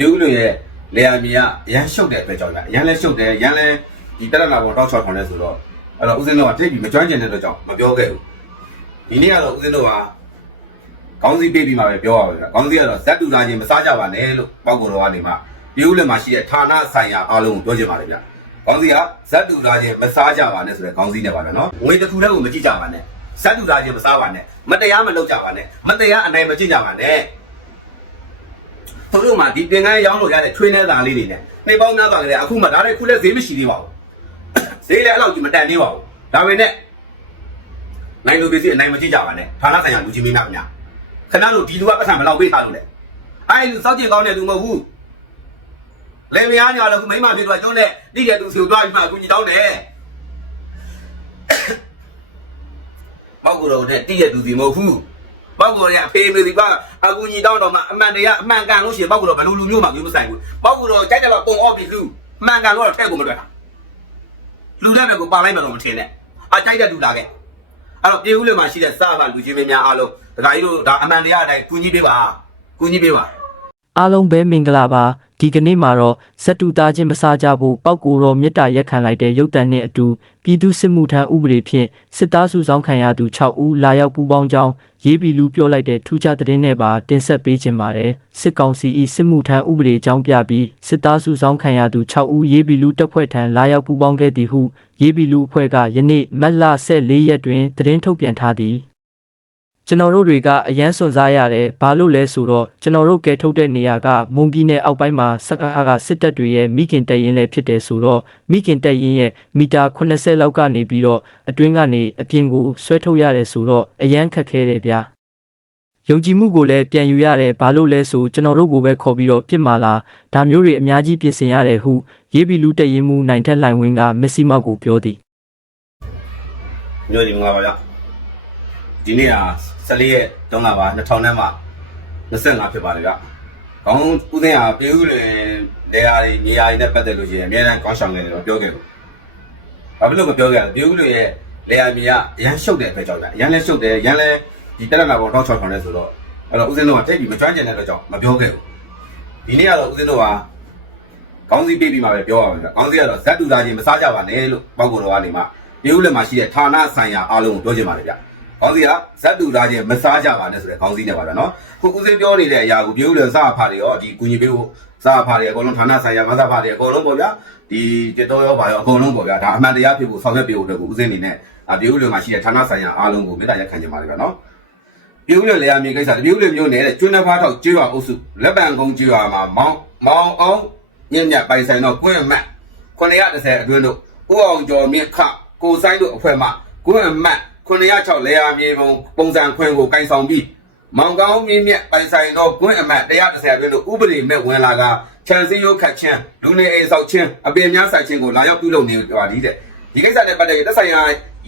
ဒီဦးလူရဲ့လေယာမြေကအရန်ရှုပ်တဲ့အတွက်ကြောင့်လားအရန်လဲရှုပ်တယ်ရန်လဲဒီတက်လာပေါ်တောက်ချောက်ထောင်နေဆိုတော့အဲ့တော့ဦးစင်းတို့ကတိတ်ပြီးမကျွမ်းကျင်တဲ့အတွက်ကြောင့်မပြောခဲ့ဘူးဒီနေ့ကတော့ဦးစင်းတို့ကကောင်းစီပေးပြီးမှပဲပြောရပါမယ်ကောင်းစီကတော့ဇက်တူသားချင်းမစားကြပါနဲ့လို့ပေါက်ကိုတော်ကနေမှဒီဦးလက်မှာရှိတဲ့ဌာနဆိုင်ရာအားလုံးကိုပြောချင်ပါတယ်ဗျကောင်းစီကဇက်တူသားချင်းမစားကြပါနဲ့ဆိုတဲ့ကောင်းစီနဲ့ပါပဲနော်ငွေတစ်ခုတည်းကိုမကြည့်ကြပါနဲ့ဇက်တူသားချင်းမစားပါနဲ့မတရားမလုပ်ကြပါနဲ့မတရားအနိုင်မကျင့်ကြပါနဲ့ သူတို့မှဒီတင်ကန်းရောင်းလို့ရတဲ့ချွေးနှဲသားလေးတွေနဲ့နှိပ်ပေါင်းများသွားကြတယ်အခုမှဒါလည်းခုလည်းဈေးမရှိသေးပါဘူးဈေးလည်းအဲ့လောက်ကြီးမတန်သေးပါဘူးဒါပေမဲ့နိုင်လူပစ္စည်းအနိုင်မကြည့်ကြပါနဲ့ဌာနဆိုင်ရာလူကြီးမင်းများခင်ဗျခင်ဗျားတို့ဒီလူကပတ်စံဘယ်လောက်ပေးထားလို့လဲအဲ့လူစောက်ကျင်ကောင်းတဲ့လူမဟုတ်ဘူးလေမယားညာလည်းခုမိမဖြစ်တော့ကျွန်းနဲ့တိတဲ့သူစီကိုတွားပြီးမှအကူကြီးတောင်းတယ်မောက်ကိုယ်တော်နဲ့တိတဲ့သူစီမဟုတ်ဘူး ပောက်ကိုယ်ရအဖေမေဒီပါအကူညီတောင်းတော့မှအမှန်တရားအမှန်ကန်လို့ရှိရင်ပောက်ကိုယ်တော့ဘယ်လိုလူမျိုးမှမျိုးမဆိုင်ဘူးပောက်ကိုယ်တော့ကြိုက်တယ်တော့ပုံအော့ပြီးလူမှန်ကန်လို့တော့ထည့်ကိုမတွေ့တာလူတဲ့ဘက်ကိုပါလိုက်မှတော့မထင်နဲ့အကြိုက်တဲ့လူလာခဲ့အဲ့တော့ပြေဦးလေမှာရှိတဲ့စပါလူချင်းမင်းများအားလုံးဒကာကြီးတို့ဒါအမှန်တရားအတိုင်းကူညီပေးပါကူညီပေးပါအားလုံးပဲမင်္ဂလာပါ ဒီကနေ့မှာတော့ဇက်တူသားချင်းမစားကြဖို့ပောက်ကိုတော်မေတ္တာရက်ခံလိုက်တဲ့ရုပ်တံနဲ့အတူပြည်သူစစ်မှုထမ်းဥပဒေဖြင့်စစ်သားစုဆောင်ခံရသူ6ဦးလာရောက်ပူးပေါင်းကြောင်းရေးပြည်လူပြောလိုက်တဲ့ထူးခြားသတင်းနဲ့ပါတင်ဆက်ပေးခြင်းပါတယ်စစ်ကောင်စီ၏စစ်မှုထမ်းဥပဒေအကြောင်းပြပြီးစစ်သားစုဆောင်ခံရသူ6ဦးရေးပြည်လူတပ်ဖွဲ့ထံလာရောက်ပူးပေါင်းခဲ့သည်ဟုရေးပြည်လူအဖွဲ့ကယနေ့မတ်လ14ရက်တွင်သတင်းထုတ်ပြန်ထားသည် ကျွန်တော်တို့တွေကအရန်စွန်စားရတယ်ဘာလို့လဲဆိုတော့ကျွန်တော်တို့ကဲထုတ်တဲ့နေရာကမွန်ပြည်နယ်အောက်ပိုင်းမှာစကားကစစ်တပ်တွေရဲ့မိခင်တက်ရင်လည်းဖြစ်တယ်ဆိုတော့မိခင်တက်ရင်ရဲ့မီတာ80လောက်ကနေပြီးတော့အတွင်းကနေအပြင်ကိုဆွဲထုတ်ရတယ်ဆိုတော့အရန်ခက်ခဲတယ်ဗျာယုံကြည်မှုကိုလည်းပြန်ယူရတယ်ဘာလို့လဲဆိုကျွန်တော်တို့ကိုပဲခေါ်ပြီးတော့ပြစ်မှာလားဒါမျိုးတွေအများကြီးပြင်ဆင်ရတယ်ဟုရေးပြီးလူတက်ရင်မှုနိုင်ထက်လိုင်ဝင်းကမက်ဆီမောက်ကိုပြောသည်မျိုးဒီမင်္ဂလာပါဗျ ဒီနေ့က14ရက်3လပါ2000နဲ့မှ25ဖြစ်ပါတယ်ဗျကောင်းဦးသိန်းကပြေဦးလေနေရာတွေနေရာတွေနဲ့ပတ်သက်လို့ရှိရင်အများအားကောင်းဆောင်နေတယ်တော့ပြောခဲ့တယ်ဘာဖြစ်လို့မပြောကြလဲဒီဦးလူရဲ့လေယာမြေကအရန်ရှုပ်တဲ့အတွက်ကြောင့်လားအရန်လဲရှုပ်တယ်ရန်လဲဒီတက်လာပေါ်တော့ချော်ထောင်နေဆိုတော့အဲ့တော့ဦးစင်းတို့ကတိတ်ပြီးမကျွမ်းကျင်တဲ့အတွက်ကြောင့်မပြောခဲ့ဘူးဒီနေ့ကတော့ဦးစင်းတို့ကကောင်းစီပေးပြီးမှပဲပြောရမှာဗျကောင်းစီကတော့ဇက်တူသားချင်းမစားကြပါနဲ့လို့ပေါက်ကိုတော်ကနေမှဒီဦးလက်မှာရှိတဲ့ဌာနဆိုင်ရာအားလုံးကိုပြောချင်ပါတယ်ဗျ ကောင်းစီကဇက်တူသားချင်းမစားကြပါနဲ့ဆိုတဲ့ကောင်းစီနဲ့ပါဗျနော်ခုဦးစင်းပြောနေတဲ့အရာကိုပြေဦးလက်စားဖားတွေရောဒီကုညီပေးဖို့စားဖားတွေအကုန်လုံးဌာနဆိုင်ရာမစားဖားတွေအကုန်လုံးပေါ့ဗျာဒီတက်တော်ရောပါရောအကုန်လုံးပေါ့ဗျာဒါအမှန်တရားဖြစ်ဖို့ဆောင်ရွက်ပေးဖို့အတွက်ကိုဦးစင်းအနေနဲ့အပြေဦးလွင်မှာရှိတဲ့ဌာနဆိုင်ရာအားလုံးကိုမေတ္တာရက်ခံကြပါတယ်ဗျာနော်ပြေဦးလွင်လေယာမြေကိစ္စပြေဦးလွင်မျိုးနယ်တဲ့ကျွန်းနှဖားထောက်ကျွော်အုပ်စုလက်ပံကုန်းကျွော်မှာမောင်မောင်အောင်မြင့်မြတ်ပိုင်ဆိုင်တော့ကွင်းအမှတ်930အတွင်းတို့ဦးအောင်ကျော်မြင့်ခကိုဆိုင်တို့အဖွဲ့မှကွင်းအမှတ် 906လေယာမြေပုံပုံစံခွင်းကိုကင်ဆောင်ပြီးမောင်ကောင်းမြင့်မြတ်ပိုင်ဆိုင်သောကွင်းအမတ်130အတွင်းသို့ဥပဒေမဲ့ဝင်လာကခြံစည်းရိုးခတ်ခြင်းလူနေအိမ်ဆောက်ခြင်းအပင်များဆိုင်ခြင်းကိုလာရောက်ပြုလုပ်နေပါသည်တဲ့ဒီကိစ္စနဲ့ပတ်သက်ပြီးသက်ဆိုင်ရာ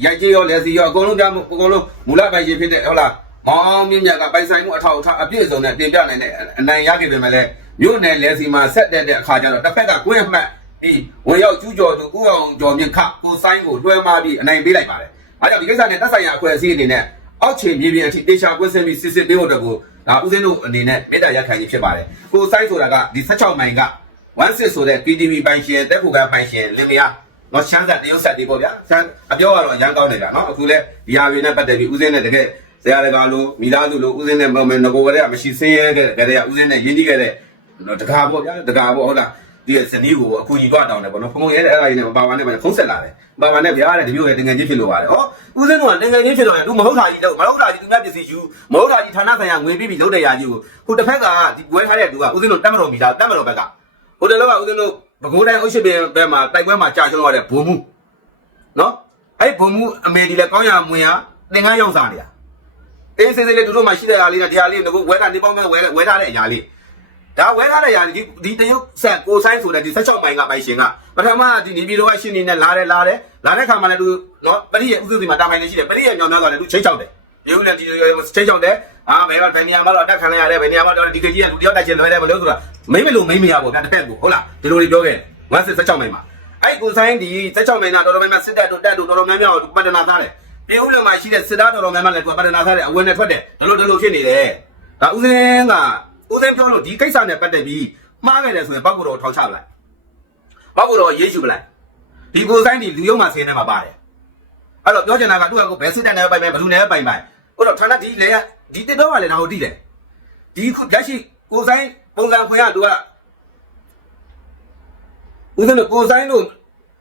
ရိုက်ကြီးရောလက်စီရောအကုန်လုံးပြအကုန်လုံးမူလပိုင်ရှင်ဖြစ်တဲ့ဟုတ်လားမောင်အောင်မြင့်မြတ်ကပိုင်ဆိုင်မှုအထောက်အထားအပြည့်အစုံနဲ့တင်ပြနိုင်တဲ့အနိုင်ရခဲ့ပေမဲ့လည်းမြို့နယ်လက်စီမှာဆက်တဲ့တဲ့အခါကျတော့တစ်ဖက်ကကွင်းအမတ်ဒီဝင်ရောက်ကျူးကျော်သူဥအောင်ကျော်မြင့်ခကိုဆိုင်ကိုတွဲမာပြီးအနိုင်ပေးလိုက်ပါတယ် အဲကြောင့်ဒီကိစ္စနဲ့သက်ဆိုင်ရာအဖွဲ့အစည်းအနေနဲ့အောက်ခြေမြေပြင်အထိတေချာကွင်းဆင်းပြီးစစ်စစ်ပေးဖို့အတွက်ကိုဒါဦးစင်းတို့အနေနဲ့မေတ္တာရက်ခံကြီးဖြစ်ပါတယ်။ကိုဆိုင်ဆိုတာကဒီ16မိုင်က16ဆိုတဲ့ PTV ပိုင်ရှင်တက်ခုကပိုင်ရှင်လင်မယားနော်ချမ်းသာတရုတ်ဆက်ဒီပေါ့ဗျာ။ဆန်းအပြောကတော့ရန်ကောင်းနေတာနော်အခုလဲဒီဟာတွေနဲ့ပတ်သက်ပြီးဦးစင်းနဲ့တကယ်ဇရာတကာလိုမိသားစုလိုဦးစင်းနဲ့မမယ်ငကိုကလေးကမရှိစင်းရဲခဲ့ကြတဲ့ဦးစင်းနဲ့ရင်းနှီးခဲ့တဲ့နော်တကာပေါ့ဗျာတကာပေါ့ဟုတ်လား ဒီဇနီးကိုအကူကြီးတော့တောင်းတယ်ပေါ့နော်ဖုံဖုံရဲတဲ့အဲ့ဒါကြီးနဲ့ပါပါနဲ့ဖုံးဆက်လာတယ်ပါပါနဲ့ဗျာတဲ့ဒီမျိုးရဲ့တင်ငယ်ချင်းဖြစ်လို့ပါတယ်ဟောဦးစင်းတို့ကတင်ငယ်ချင်းဖြစ်တော့ရင်သူမဟုတ်တာကြီးတော့မဟုတ်တာကြီးသူများပစ္စည်းယူမဟုတ်တာကြီးဌာနဆိုင်ရာငွေပြီးပြီးလုံးတဲ့ရာကြီးကိုဟိုတစ်ဖက်ကဒီဝဲထားတဲ့သူကဦးစင်းတို့တက်မတော်မိသားတက်မတော်ဘက်ကဟိုတလောကဦးစင်းတို့ဘကိုးတိုင်းအုပ်ရှိပင်ဘက်မှာတိုက်ပွဲမှာကြာရှုံးရတဲ့ဘုံမှုနော်အဲ့ဘုံမှုအမေဒီလည်းကောင်းရမွင်ရသင်္ကန်းရောက်စားနေတာအေးစေးစေးလေးတို့တို့မှရှိတဲ့အားလေးနဲ့ဒီအားလေးကိုဝဲတာနေပေါင်းမဲ့ဝဲဝဲထားတဲ့အရာလေး ဒါဝဲထားတဲ့ຢာဒီဒီတရုတ်ဆက်ကိုဆိုင်ဆိုတဲ့ဒီ16မိုင်ကပိုင်ရှင်ကပထမဒီနေပြည်တော်ကရှင်းနေနဲ့လာတယ်လာတယ်လာတဲ့ခါမှလည်းသူနော်ပရိရဲ့ဥစုစီမှာတာပိုင်နေရှိတယ်ပရိရဲ့ညောင်များဆိုလည်းသူချိန်ချောက်တယ်ရုပ်လည်းဒီချိန်ချောက်တယ်အာဘယ်ကဘယ်နေရာမှာတော့အတက်ခံလိုက်ရတယ်ဘယ်နေရာမှာတော့ဒီကကြီးကလူတယောက်တက်ချင်လွဲတယ်မလို့ဆိုတာမိမလို့မိမရပေါ့ဗျာတစ်ဖက်ကိုဟုတ်လားဒီလိုတွေပြောခဲ့တယ်16မိုင်မှာအဲ့ကိုဆိုင်ဒီ16မိုင်ကတော်တော်များများစစ်တပ်တို့တက်တို့တော်တော်များများကိုပတနာသားတယ်ပြေဦးလည်းမှာရှိတဲ့စစ်သားတော်တော်များများလည်းသူကပတနာသားတယ်အဝင်နဲ့ထွက်တယ်ဒါလိုဒါလိုဖြစ်နေတယ်ဒါဥစဉ်က ဦးစင်းပြောလို့ဒီကိစ္စနဲ့ပတ်သက်ပြီးမှားခဲ့တယ်ဆိုရင်ပောက်ကူတော်ထောင်ချပလိုက်ပောက်ကူတော်ရေးယူပလိုက်ဒီကိုဆိုင်ဒီလူယုံမှာဆင်းနေမှာပါတယ်အဲ့တော့ပြောချင်တာကသူ့ကကိုဘယ်စစ်တပ်နဲ့ပိုင်ပိုင်ဘလူနဲ့ပိုင်ပိုင်ဟုတ်တော့ဌာနဒီလေဒီတစ်တော့ကလည်းတော့တည်တယ်ဒီခုလက်ရှိကိုဆိုင်ပုံစံခွင်ကသူကဦးဇင်းတို့ကိုဆိုင်တို့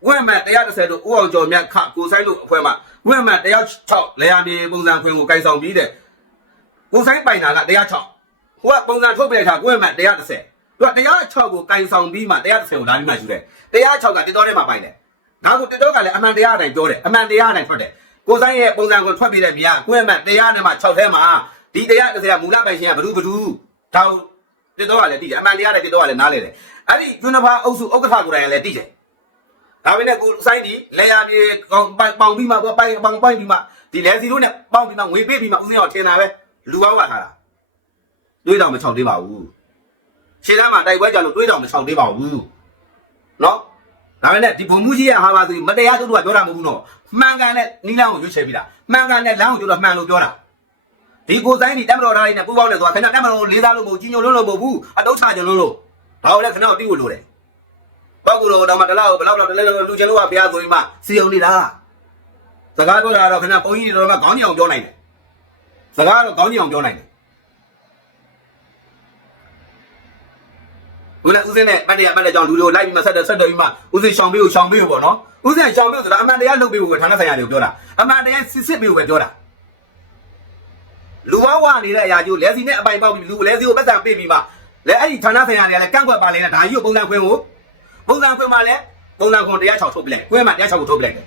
ဝက်မှန်130တို့ဦးအောင်ကျော်မြတ်ခကိုဆိုင်တို့အဖွဲ့မှာဝက်မှန်106လေယာမြေပုံစံခွင်ကိုကိုင်ဆောင်ပြီးတဲ့ကိုဆိုင်ပိုင်တာက106 ဟိုကပုံစံထုတ်ပြလိုက်တာဝက်မှန်130သူက106ကိုကင်ဆောင်ပြီးမှ130ကိုလာပြီးမှယူတယ်106ကတစ်တော်ထဲမှာပိုင်တယ်နောက်ကိုတစ်တော်ကလည်းအမှန်တရားအတိုင်းပြောတယ်အမှန်တရားအတိုင်းထွက်တယ်ကိုဆိုင်ရဲ့ပုံစံကိုထွက်ပြီးတဲ့မြာကိုယ့်အမှန်တရားနဲ့မှ6ထဲမှာဒီ130ကမူလပိုင်ရှင်ကဘ누구ဘ누구ဒါတစ်တော်ကလည်းတည်တယ်အမှန်တရားနဲ့တစ်တော်ကလည်းနားလဲတယ်အဲ့ဒီကျွန်းတစ်ပါးအုပ်စုဥက္ကဋ္ဌကိုယ်တိုင်ကလည်းတည်တယ်ဒါပေမဲ့ကိုဆိုင်ဒီလေယာပြေပေါင်ပေါင်ပြီးမှပိုင်ပေါင်ပိုင်ပြီးမှဒီလေစီတို့နဲ့ပေါင်ပြီးမှငွေပေးပြီးမှဦးစင်းအောင်ထင်တာပဲလူအောင်ပါထားတာ တွေးတော့မချောင်သေးပါဘူးရှင်းသားမှာတိုက်ပွဲကြလို့တွေးတော်မဆောင်သေးပါဘူးနော်ဒါပေမဲ့ဒီဘုံမှုကြီးရဟာပါဆိုမတရားတို့ကပြောတာမဟုတ်ဘူးနော်မှန်ကန်တဲ့နီးလန်းကိုရွေးချယ်ပြီးတာမှန်ကန်တဲ့လမ်းကိုတို့တော့မှန်လို့ပြောတာဒီကိုဆိုင်ဒီတက်မတော်သားလေးနဲ့ပူပေါင်းနေဆိုတာခင်ဗျတက်မတော်လေးစားလို့မဟုတ်ကြီးညိုလို့လို့မဟုတ်ဘူးအတုံးချကြလို့လို့ဘာလို့လဲခင်ဗျတိကိုလို့တယ်ပောက်ကူတော့တော့မတလားဘယ်လောက်တော့တလဲလူချင်းလို့ကဘုရားဆိုပြီးမှစီအောင်နေတာစကားပြောတာတော့ခင်ဗျဘုန်းကြီးတွေတော့ခေါင်းကြီးအောင်ပြောနိုင်တယ်စကားတော့ခေါင်းကြီးအောင်ပြောနိုင်တယ် ဦးလည်းဦးစင်းနဲ့ပတ်တရားပတ်တဲ့ကြောင့်လူတွေကိုလိုက်ပြီးမှဆက်တယ်ဆက်တယ်ပြီးမှဦးစင်းရှောင်ပေးကိုရှောင်ပေးကိုပေါ့နော်ဦးစင်းရှောင်ပေးကိုဆိုတာအမှန်တရားလုပ်ပေးဖို့ပဲဌာနဆိုင်ရာတွေကိုပြောတာအမှန်တရားစစ်စစ်ပေးဖို့ပဲပြောတာလူဝဝနေတဲ့အရာကြီးကိုလဲစီနဲ့အပိုင်ပေါက်ပြီးလူလဲစီကိုပတ်သက်ပေးပြီးမှလဲအဲ့ဒီဌာနဆိုင်ရာတွေကလည်းကန့်ကွက်ပါလေနဲ့ဒါကြီးကိုပုံစံခွင်းကိုပုံစံခွင်းမှလည်းပုံစံခွင်းတရား6ထုတ်ပြလိုက်ခွင်းမှတရား6ကိုထုတ်ပြလိုက်တယ်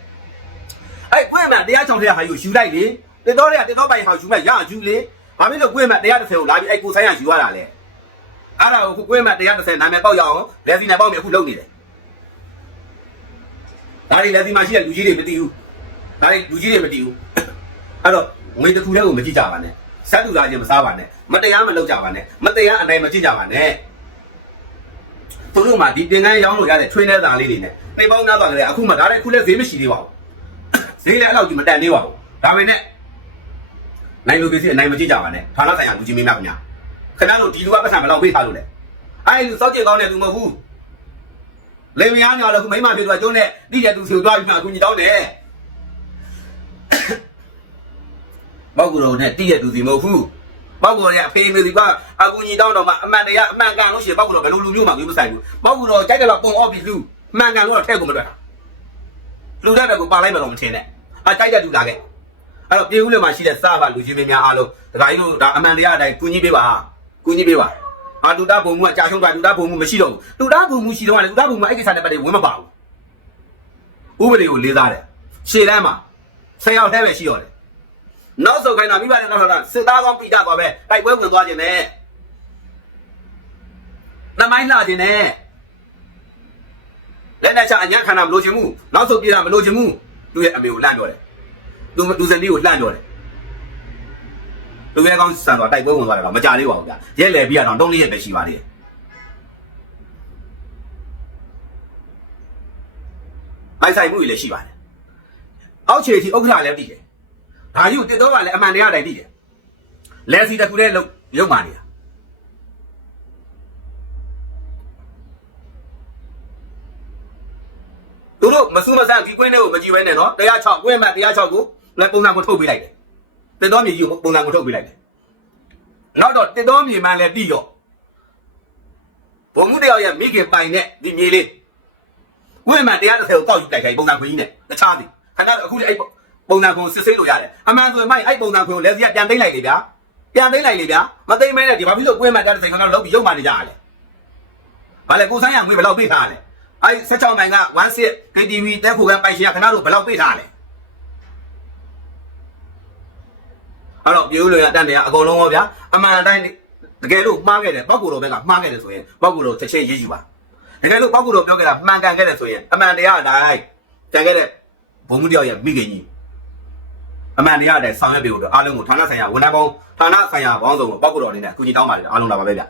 အဲ့ခွင်းမှတရား6တဲ့ဟာကြီးကိုယူလိုက်လေတေတော်တွေကတေတော်ပိုင်ဟာယူမှရယူလေဘာဖြစ်လို့ခွင်းမှတရား30ကိုလာပြီးအဲ့ကိုဆိုင်ရာယူရတာလဲ အဲ့ဒါကိုခုကွင်းမဲ့130နာမည်ပေါက်ရအောင်လက်စီနဲ့ပေါက်မြအခုလုပ်နေတယ်ဒါတွေလက်စီမှာရှိတဲ့လူကြီးတွေမသိဘူးဒါတွေလူကြီးတွေမသိဘူးအဲ့တော့ငွေတစ်ခုတည်းကိုမကြည့်ကြပါနဲ့စက်တူသားချင်းမစားပါနဲ့မတရားမလုပ်ကြပါနဲ့မတရားအနိုင်မကြည့်ကြပါနဲ့သူတို့မှဒီတင်ကန်းရောင်းလို့ရတဲ့ထွေးတဲ့သားလေးတွေနဲ့နေပေါင်းများသွားတယ်အခုမှဒါလည်းခုလည်းဈေးမရှိသေးပါဘူးဈေးလည်းအဲ့လောက်ကြီးမတန်သေးပါဘူးဒါပေမဲ့နိုင်လို့ပစ္စည်းအနိုင်မကြည့်ကြပါနဲ့ဌာနဆိုင်ရာလူကြီးမင်းများခင်ဗျာ ခင်ဗျားတို့ဒီလူကပတ်စံဘယ်လောက်ပေးထားလို့လဲအဲ့ဒီလူစောက်ကျင်ကောင်းတဲ့လူမဟုတ်ဘူးလေမယားညော်လည်းခုမိမဖြစ်သွားကျုံးနဲ့တိကျသူစီကိုတွားပြီးမှအကူညီတောင်းတယ်ဘောက်ကူတော်နဲ့တိကျသူစီမဟုတ်ဘူးဘောက်ကူတော်ရဲ့အဖေမေစီကအကူညီတောင်းတော့မှအမှန်တရားအမှန်ကန်လို့ရှိရင်ဘောက်ကူတော်ဘယ်လိုလူမျိုးမှမဆိုင်ဘူးဘောက်ကူတော်ကြိုက်တယ်လို့ပုံအော့ပြီးလူမှန်ကန်လို့တော့ထဲကိုမတွက်တာလူတဲ့ဘက်ကိုပါလိုက်မလို့မထင်နဲ့အကြိုက်တဲ့လူလာခဲ့အဲ့တော့ပြေဦးလည်းမှာရှိတဲ့စားပါလူကြီးမင်းများအားလုံးဒကာကြီးတို့ဒါအမှန်တရားအတိုင်းကူညီပေးပါ ကူညီပေးပါအာတူတာဘုံမှုကကြာရှုံးသွားတူတာဘုံမှုမရှိတော့ဘူးတူတာဘုံမှုရှိတော့လေတူတာဘုံမှုအဲ့ဒီကိစ္စနဲ့ပတ်သက်ဝင်မပါဘူးဥပဒေကိုလေးစားတယ်ရှေ့တန်းမှာဆယ်ယောက်တည်းပဲရှိတော့တယ်နောက်ဆုံးခိုင်းတာမိဘနဲ့နောက်ထပ်စစ်သားကောင်းပြကြသွားပဲတိုက်ပွဲဝင်သွားခြင်းနဲ့နမိုင်းလာခြင်းနဲ့လက်နဲ့ချအညာခန္ဓာမလို့ခြင်းမှုနောက်ဆုံးပြေးတာမလို့ခြင်းမှုသူ့ရဲ့အမေကိုလှမ်းပြောတယ်သူသူစင်လေးကိုလှမ်းပြောတယ် လူရဲကောင်းဆန်သွားတိုက်ပွဲဝင်သွားတယ်တော့မကြသေးပါဘူးဗျရက်လေပြီးတော့တုံးလေးရက်ပဲရှိပါသေးတယ်အိုက်ဆိုင်မှုတွေလည်းရှိပါတယ်အောက်ခြေထိဥက္ကဋ္ဌလည်းတည်တယ်ဒါကြီးကိုတစ်တော့ကလည်းအမှန်တရားတိုင်းတည်တယ်လဲစီတစ်ခုတည်းလုံးရုပ်မာနေတာသူတို့မဆူမဆန်းဒီကွင်းတွေကိုမကြည့်ဘဲနဲ့နော်တရား6ကွင်းမှတရား6ကိုလည်းပုံစံကိုထုတ်ပေးလိုက်တယ် တစ်တော်မြေကြီးကိုပုံစံကိုထုတ်ပေးလိုက်တယ်။နောက်တော့တစ်တော်မြေမှန်လည်းပြီးတော့ဘုံမှုတယောက်ရဲ့မိခင်ပိုင်တဲ့ဒီမြေလေးဝိမှန်တရားတစ်ဆယ်ကိုတောက်ယူလိုက်ခိုင်းပုံစံခွင်းကြီးနဲ့တခြားသည်ခဏအခုအဲ့ပုံစံခွင်းစစ်ဆေးလို့ရတယ်။အမှန်ဆိုရင်မိုက်အဲ့ပုံစံခွင်းကိုလက်စီကပြန်သိမ့်လိုက်လေဗျာ။ပြန်သိမ့်လိုက်လေဗျာ။မသိမ့်မဲနဲ့ဒီဘာဖြစ်လို့ဝိမှန်တရားတစ်ဆယ်ကတော့လုံးပြီးရုပ်မှန်နေကြရလဲ။ဘာလဲကိုဆိုင်ရငွေဘယ်လောက်ပေးထားလဲ။အဲ့16နိုင်က16 KTV တဲခိုကပိုင်ရှင်ကခဏတို့ဘယ်လောက်ပေးထားလဲ။ အဲ့တော့ပြေဦးလွင်ရတန်တယ်ကအကုန်လုံးရောဗျာအမှန်တိုင်းတကယ်လို့မှားခဲ့တယ်ပောက်ကူတော်ဘက်ကမှားခဲ့တယ်ဆိုရင်ပောက်ကူတော်ချက်ချင်းရေးယူပါတကယ်လို့ပောက်ကူတော်ပြောခဲ့တာမှန်ကန်ခဲ့တယ်ဆိုရင်အမှန်တရားအတိုင်းတန်ခဲ့တဲ့ဘုံမှုတယောက်ရဲ့မိခင်ကြီးအမှန်တရားအတိုင်းဆောင်ရွက်ပေးဖို့အတွက်အားလုံးကိုဌာနဆိုင်ရာဝန်ထမ်းပေါင်းဌာနဆိုင်ရာပေါင်းစုံကိုပောက်ကူတော်အနေနဲ့အကူအညီတောင်းပါတယ်အားလုံးလာပါပဲဗျာ